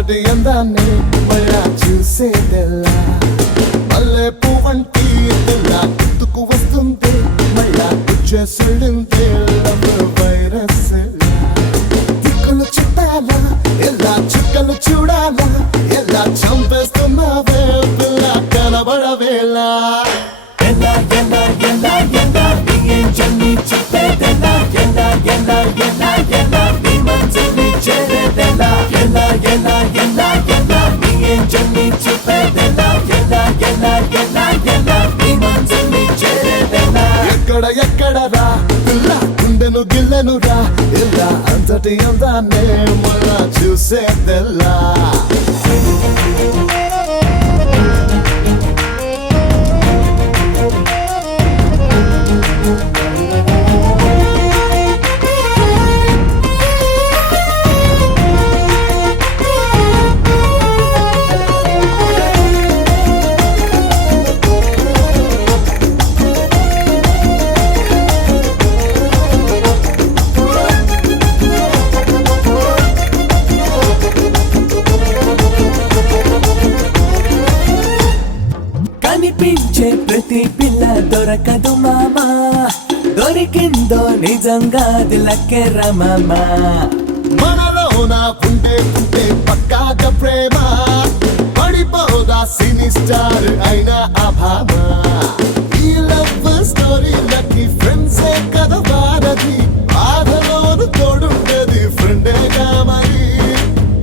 అంతటి అందాన్ని మళ్ళా చూసేదెల్లా మల్లె పువ్వంటి తెల్లా గుర్తుకు వస్తుంది మళ్ళా వచ్చేసింది లవ్ వైరస్ దిక్కులు చుట్టాలా ఎలా చుక్కలు చూడాలా ఎలా చంపేస్తున్నావే పిల్ల కనబడవేలా ఎలా ఎలా ఎలా ఎలా నీ ఏంజల్ని చెప్పేదెలా ఎలా ఎలా ఎలా ఎలా నీ మనసుని చేరేదెలా ఎలా ఎలా ఎలా ఎలా నీ ఏంజల్ని చెప్పేదెలా ఎలా ఎలా ఎలా ఎలా నీ మనసుని చేరేదెలా ఎక్కడ రా పిల్ల గుండెను గిల్లెను రా ఇలా అంతటి అందాన్నే మళ్ళా చూసేదెల్లా కనిపించే ప్రతి పిల్ల దొరకదు మామా దొరికిందో నిజంగా దిలకెర్ర మామా మనలోన ఉంటే పక్కాగా ప్రేమ పడిపోదా సినీ స్టార్ అయినా అభామ ఈ లవ్ స్టోరీలకి ఫ్రెండ్సే కదా వారది బాధలోను తోడుండేది ఫ్రెండేగా మరి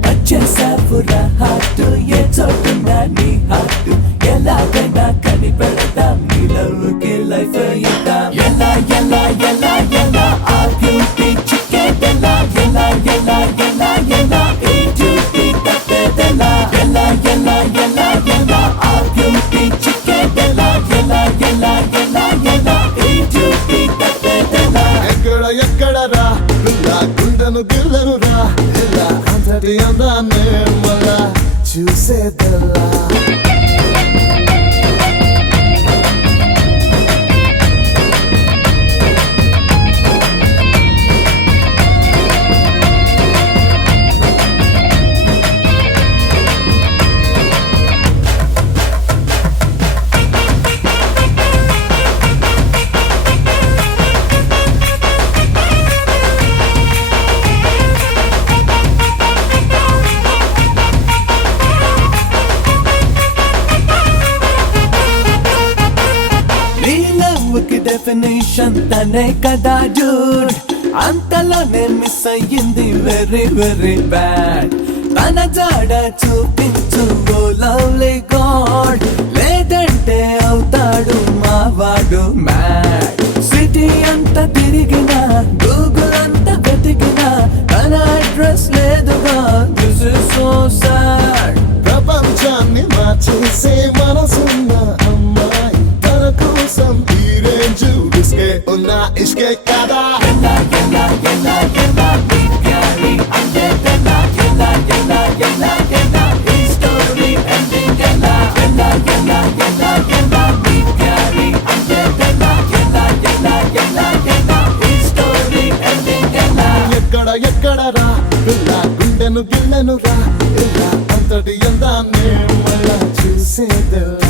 వచ్చేసావురా హార్ట్ ఏ చోటున్నా నీ హార్ట్ ఎలాగైనా కనిపెడతాం నీ లవ్కి లైఫ్ ఇద్దాం ఎలా ఎలా ఎలా ఎలా ఆ బ్యూటీ చిక్కేదెలా ఎలా ఎలా ఎలా ఎలా ఈ డ్యూటీ తప్పేదెలా ఎలా ఎలా ఎలా ఎలా ఆ బ్యూటీ చిక్కేదెలా ఎలా ఎలా ఎలా ఎలా ఈ డ్యూటీ తప్పేదెలా ఎక్కడ రా పిల్ల గుండెను గిల్లెను రా ఇలా అంతటి అందాన్నే మళ్ళా చూసేదెల్లా డెఫినేషన్ తనే కదా డూడ్ అంతలోనే మిస్ అయ్యింది వెరీ వెరీ బ్యాడ్ తన జాడ చూపించు ఓ లవ్లీ గాడ్ లేదంటే అవుతాడు మా వాడు మ్యాడ్ సిటీ అంతా తిరిగినా గూగుల్ అంతా వెతికినా తన అడ్రస్ లేదుగా దిస్ ఇస్ సో సాడ్ ప్రపంచాన్ని మార్చేసే మనసున్న అమ్మాయి తన కోసం ఇష్కే ఉన్న ఇష్కే కదా ఎలా ఎలా ఎలా ఎలా నీ ప్యారీ అందేదెలా ఎలా ఎలా ఎలా ఎలా ఈ స్టోరీ ఎండింగ్ ఎలా ఎలా ఎలా ఎలా ఎలా నీ ప్యారీ అందేదెలా ఎలా ఎలా ఎలా ఎలా ఈ స్టోరీ ఎండింగ్ ఎలా ఎక్కడ రా పిల్ల గుండెను గిల్లెను రా ఇలా అంతటి అందాన్ని మళ్ళా చూసేదెల్లా